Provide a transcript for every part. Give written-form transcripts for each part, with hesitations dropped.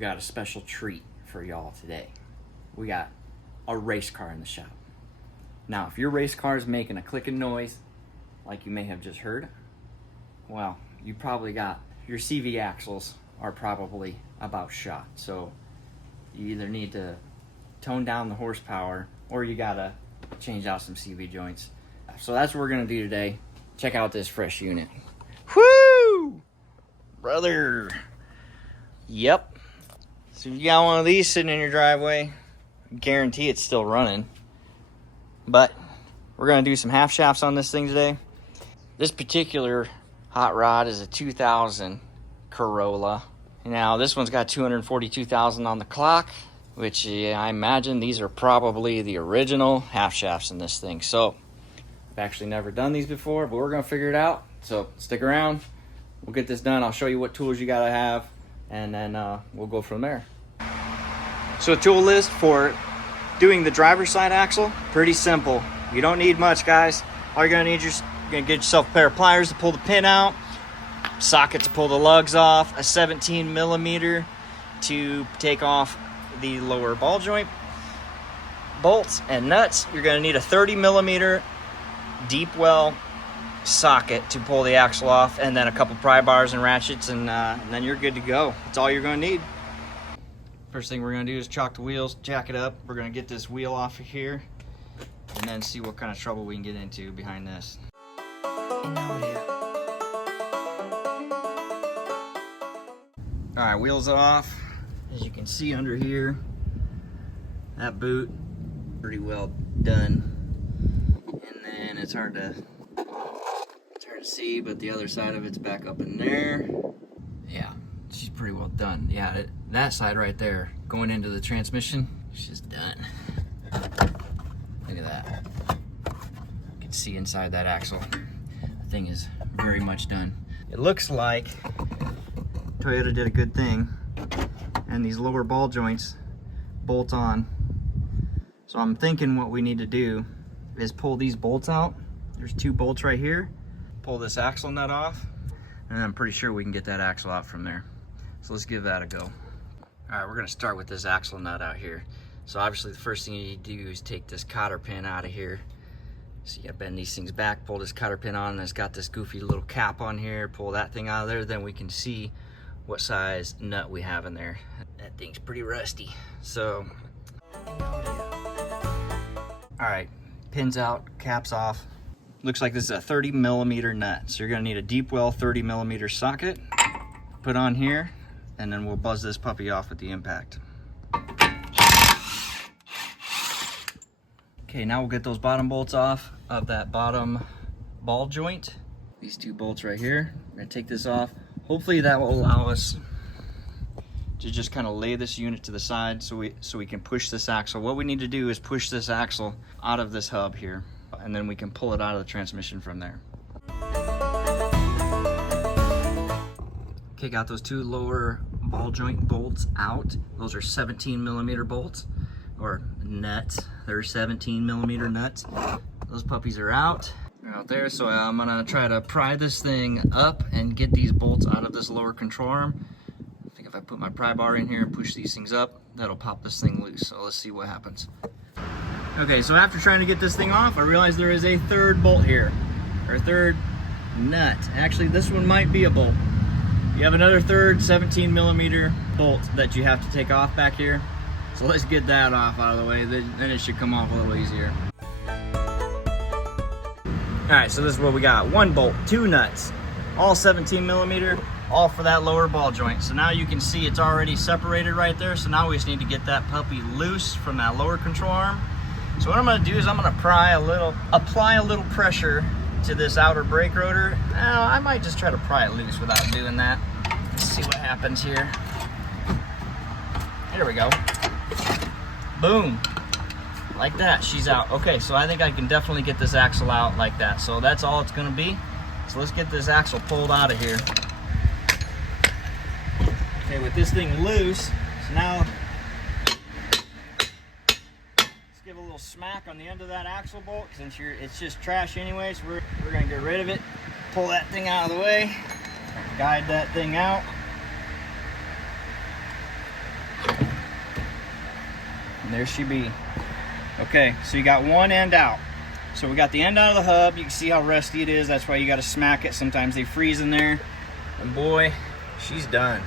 we got a special treat for y'all today. We got a race car in the shop. Now, if your race car is making a clicking noise, like you may have just heard, well, you probably got, your CV axles are probably about shot. So you either need to tone down the horsepower or you gotta change out some CV joints. So that's what we're gonna do today. Check out this fresh unit. Whoo! Brother. Yep. So if you got one of these sitting in your driveway, I guarantee it's still running. But we're gonna do some half shafts on this thing today. This particular hot rod is a 2000 Corolla. Now this one's got 242,000 on the clock, which I imagine these are probably the original half shafts in this thing. So I've actually never done these before, but we're gonna figure it out. So stick around, we'll get this done. I'll show you what tools you gotta have, and then we'll go from there. So a tool list for doing the driver's side axle, pretty simple. You don't need much, guys. All you're gonna need is you're gonna get yourself a pair of pliers to pull the pin out, socket to pull the lugs off, a 17 millimeter to take off the lower ball joint bolts and nuts. You're gonna need a 30 millimeter deep well socket to pull the axle off, and then a couple pry bars and ratchets, and then you're good to go. That's all you're gonna need. First thing we're gonna do is chalk the wheels, jack it up. We're gonna get this wheel off of here and then see what kind of trouble we can get into behind this. All right, wheels off. As you can see under here, that boot pretty well done. And then it's hard to see, but the other side of it's back up in there. Yeah, she's pretty well done. Yeah, that side right there going into the transmission, she's done. Look at that. You can see inside that axle. The thing is very much done. It looks like Toyota did a good thing, and these lower ball joints bolt on. So I'm thinking what we need to do is pull these bolts out. There's 2 bolts right here. Pull this axle nut off, and I'm pretty sure we can get that axle out from there. So let's give that a go. All right, we're gonna start with this axle nut out here. So obviously the first thing you need to do is take this cotter pin out of here. So you gotta bend these things back, pull this cotter pin on, and it's got this goofy little cap on here. Pull that thing out of there, then we can see what size nut we have in there. That thing's pretty rusty. So, all right, pins out, caps off. Looks like this is a 30 millimeter nut. So you're gonna need a deep well 30 millimeter socket, put on here, and then we'll buzz this puppy off with the impact. Okay, now we'll get those bottom bolts off of that bottom ball joint. These 2 bolts right here. We're gonna take this off. Hopefully that will allow us to just kind of lay this unit to the side so we can push this axle. What we need to do is push this axle out of this hub here, and then we can pull it out of the transmission from there. Okay, got those 2 lower ball joint bolts out. Those are 17 millimeter bolts, or nuts. They're 17 millimeter nuts. Those puppies are out. They're out there, so I'm gonna try to pry this thing up and get these bolts out of this lower control arm. I think if I put my pry bar in here and push these things up, that'll pop this thing loose. So let's see what happens. Okay, so after trying to get this thing off, I realized there is a 3rd bolt here, or 3rd nut. Actually, this one might be a bolt. You have another 3rd 17 millimeter bolt that you have to take off back here. So let's get that off out of the way, then it should come off a little easier. All right, so this is what we got. 1 bolt, 2 nuts, all 17 millimeter, all for that lower ball joint. So now you can see it's already separated right there. So now we just need to get that puppy loose from that lower control arm. So what I'm gonna do is I'm gonna apply a little pressure to this outer brake rotor. Now, I might just try to pry it loose without doing that. Let's see what happens here. Here we go. Boom. Like that, she's out. Okay, so I think I can definitely get this axle out like that. So that's all it's gonna be. So let's get this axle pulled out of here. Okay, with this thing loose, so now let's give a little smack on the end of that axle bolt, since it's just trash anyway, so we're gonna get rid of it. Pull that thing out of the way, guide that thing out. And there she be. Okay, so you got one end out. So we got the end out of the hub. You can see how rusty it is. That's why you got to smack it. Sometimes they freeze in there. And boy, she's done.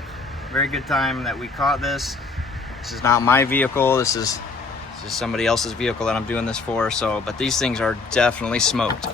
Very good time that we caught this. This is not my vehicle. This is somebody else's vehicle that I'm doing this for. So, but these things are definitely smoked.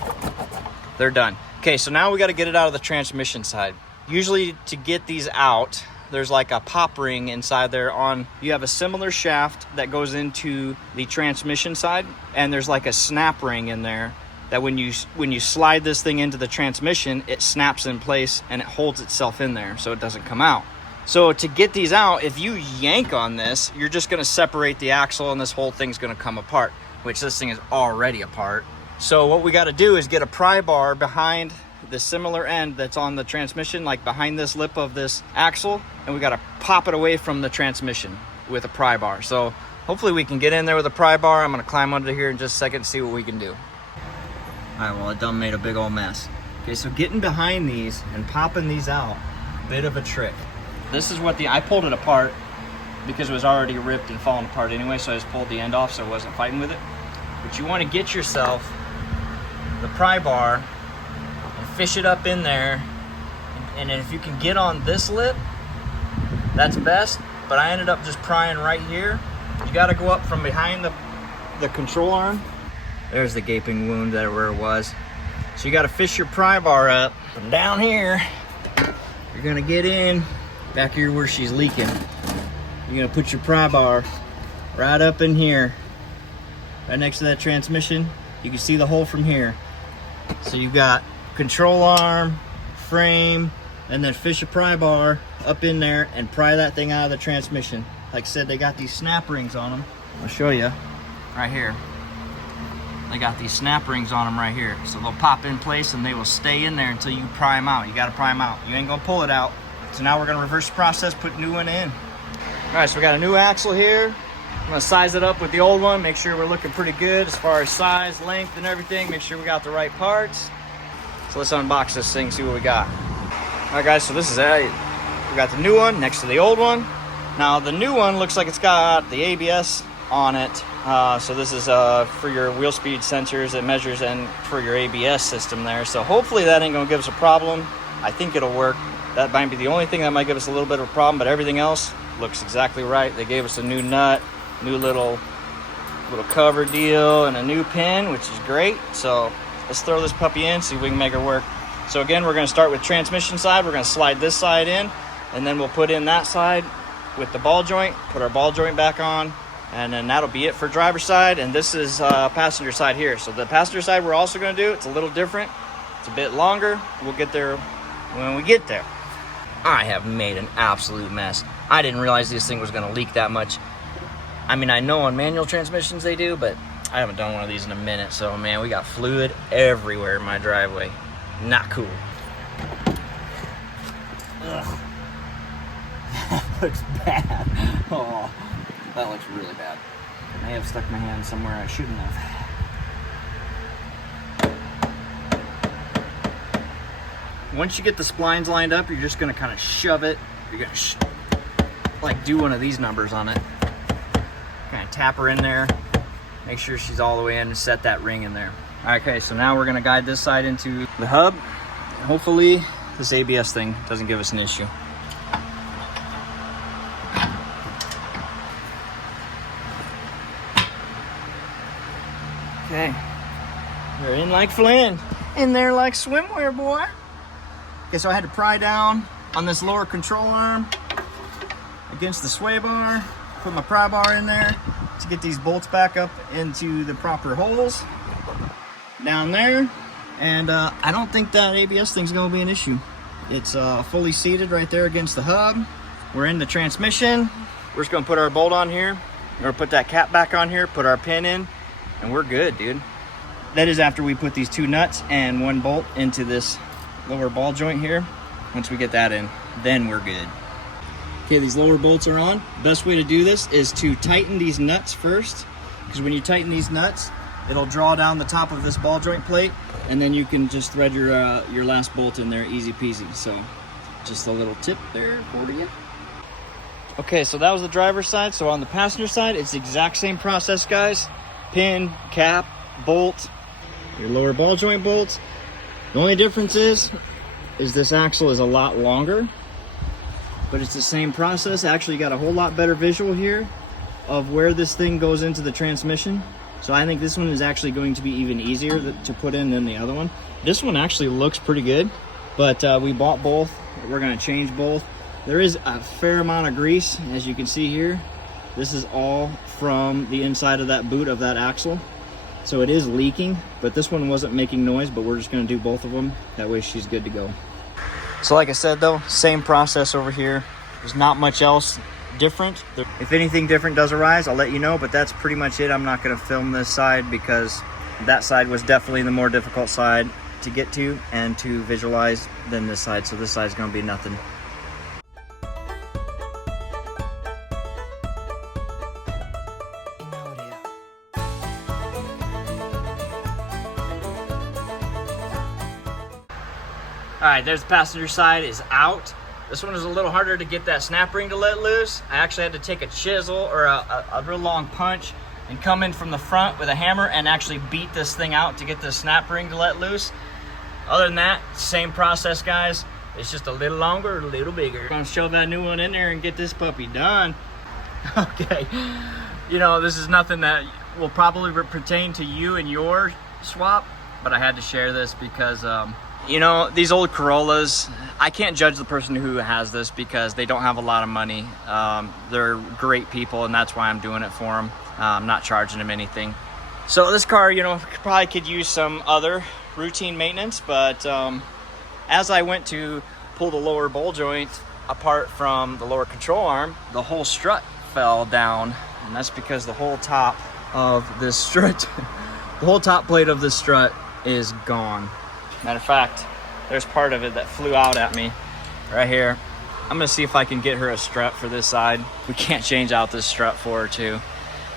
They're done. Okay, so now we got to get it out of the transmission side. Usually to get these out, there's like a pop ring inside there you have a similar shaft that goes into the transmission side, and there's like a snap ring in there that when you slide this thing into the transmission, it snaps in place and it holds itself in there so it doesn't come out. So to get these out, if you yank on this, you're just gonna separate the axle and this whole thing's gonna come apart, which this thing is already apart. So what we gotta do is get a pry bar behind the similar end that's on the transmission, like behind this lip of this axle, and we got to pop it away from the transmission with a pry bar. So hopefully we can get in there with a pry bar. I'm going to climb under here in just a second and see what we can do. All right, well, it done made a big old mess. Okay, so getting behind these and popping these out, bit of a trick. This is what I pulled it apart because it was already ripped and falling apart anyway, so I just pulled the end off so I wasn't fighting with it. But you want to get yourself the pry bar, fish it up in there, and then if you can get on this lip, that's best. But I ended up just prying right here. You got to go up from behind the control arm. There's the gaping wound there where it was. So you got to fish your pry bar up from down here. You're gonna get in back here where she's leaking. You're gonna put your pry bar right up in here, right next to that transmission. You can see the hole from here. So you've got control arm, frame, and then fish a pry bar up in there and pry that thing out of the transmission. Like I said, they got these snap rings on them. I'll show you right here. They got these snap rings on them right here. So they'll pop in place and they will stay in there until you pry them out. You gotta pry them out. You ain't gonna pull it out. So now we're gonna reverse the process, put a new one in. All right, so we got a new axle here. I'm gonna size it up with the old one, make sure we're looking pretty good as far as size, length, and everything. Make sure we got the right parts. So let's unbox this thing, see what we got. All right, guys, so this is it. We got the new one next to the old one. Now, the new one looks like it's got the ABS on it. So this is for your wheel speed sensors. It measures and for your ABS system there. So hopefully that ain't gonna give us a problem. I think it'll work. That might be the only thing that might give us a little bit of a problem, but everything else looks exactly right. They gave us a new nut, new little cover deal, and a new pin, which is great. So let's throw this puppy in, see if we can make her work. So again, we're gonna start with transmission side. We're gonna slide this side in, and then we'll put in that side with the ball joint, put our ball joint back on, and then that'll be it for driver's side. And this is passenger side here. So the passenger side we're also gonna do, it's a little different. It's a bit longer. We'll get there when we get there. I have made an absolute mess. I didn't realize this thing was gonna leak that much. I mean, I know on manual transmissions they do, but I haven't done one of these in a minute. So man, we got fluid everywhere in my driveway. Not cool. Ugh. That looks bad. Oh, that looks really bad. I may have stuck my hand somewhere I shouldn't have. Once you get the splines lined up, you're just gonna kind of shove it. You're gonna like do one of these numbers on it. Kind of tap her in there. Make sure she's all the way in and set that ring in there. Okay, so now we're gonna guide this side into the hub. Hopefully this ABS thing doesn't give us an issue. Okay, we're in like Flynn. In there like swimwear, boy. Okay, so I had to pry down on this lower control arm against the sway bar, put my pry bar in there to get these bolts back up into the proper holes down there. And I don't think that ABS thing's gonna be an issue. It's fully seated right there against the hub. We're in the transmission. We're just gonna put our bolt on here. We're gonna put that cap back on here, put our pin in, and we're good, dude. That is after we put these two nuts and one bolt into this lower ball joint here. Once we get that in, then we're good. Okay, these lower bolts are on. Best way to do this is to tighten these nuts first, because when you tighten these nuts, it'll draw down the top of this ball joint plate, and then you can just thread your last bolt in there easy peasy. So just a little tip there for you. Okay, so that was the driver's side. So on the passenger side, it's the exact same process, guys. Pin, cap, bolt, your lower ball joint bolts. The only difference is this axle is a lot longer, but it's the same process. Actually, you got a whole lot better visual here of where this thing goes into the transmission. So I think this one is actually going to be even easier to put in than the other one. This one actually looks pretty good, but we bought both. We're gonna change both. There is a fair amount of grease, as you can see here. This is all from the inside of that boot of that axle. So it is leaking, but this one wasn't making noise, but we're just gonna do both of them. That way she's good to go. So like I said though, same process over here. There's not much else different. If anything different does arise, I'll let you know, but that's pretty much it. I'm not gonna film this side because that side was definitely the more difficult side to get to and to visualize than this side. So this side's gonna be nothing. All right, there's the passenger side is out. This one is a little harder to get that snap ring to let loose. I actually had to take a chisel or a real long punch and come in from the front with a hammer and actually beat this thing out to get the snap ring to let loose. Other than that, same process, guys. It's just a little longer, a little bigger. I'm gonna shove that new one in there and get this puppy done. Okay, you know, this is nothing that will probably pertain to you and your swap, but I had to share this because, you know, these old Corollas, I can't judge the person who has this because they don't have a lot of money. They're great people, and that's why I'm doing it for them. I'm not charging them anything. So this car, you know, probably could use some other routine maintenance, but as I went to pull the lower bowl joint apart from the lower control arm, the whole strut fell down, and that's because the whole top of this strut, the whole top plate of this strut is gone. Matter of fact, there's part of it that flew out at me right here. I'm gonna see if I can get her a strut for this side. We can't change out this strut for her too,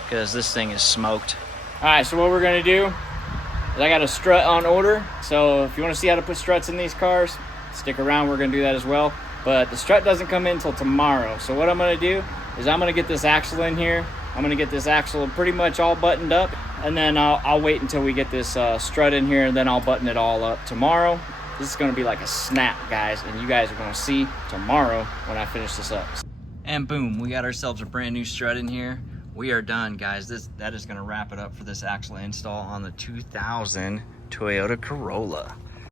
because this thing is smoked. All right, so what we're gonna do is I got a strut on order. So if you wanna see how to put struts in these cars, stick around, we're gonna do that as well. But the strut doesn't come in until tomorrow. So what I'm gonna do is I'm gonna get this axle in here. I'm gonna get this axle pretty much all buttoned up, and then I'll wait until we get this strut in here, and then I'll button it all up tomorrow. This is gonna be like a snap, guys, and you guys are gonna see tomorrow when I finish this up. And boom, we got ourselves a brand new strut in here. We are done, guys. That is gonna wrap it up for this axle install on the 2000 Toyota Corolla.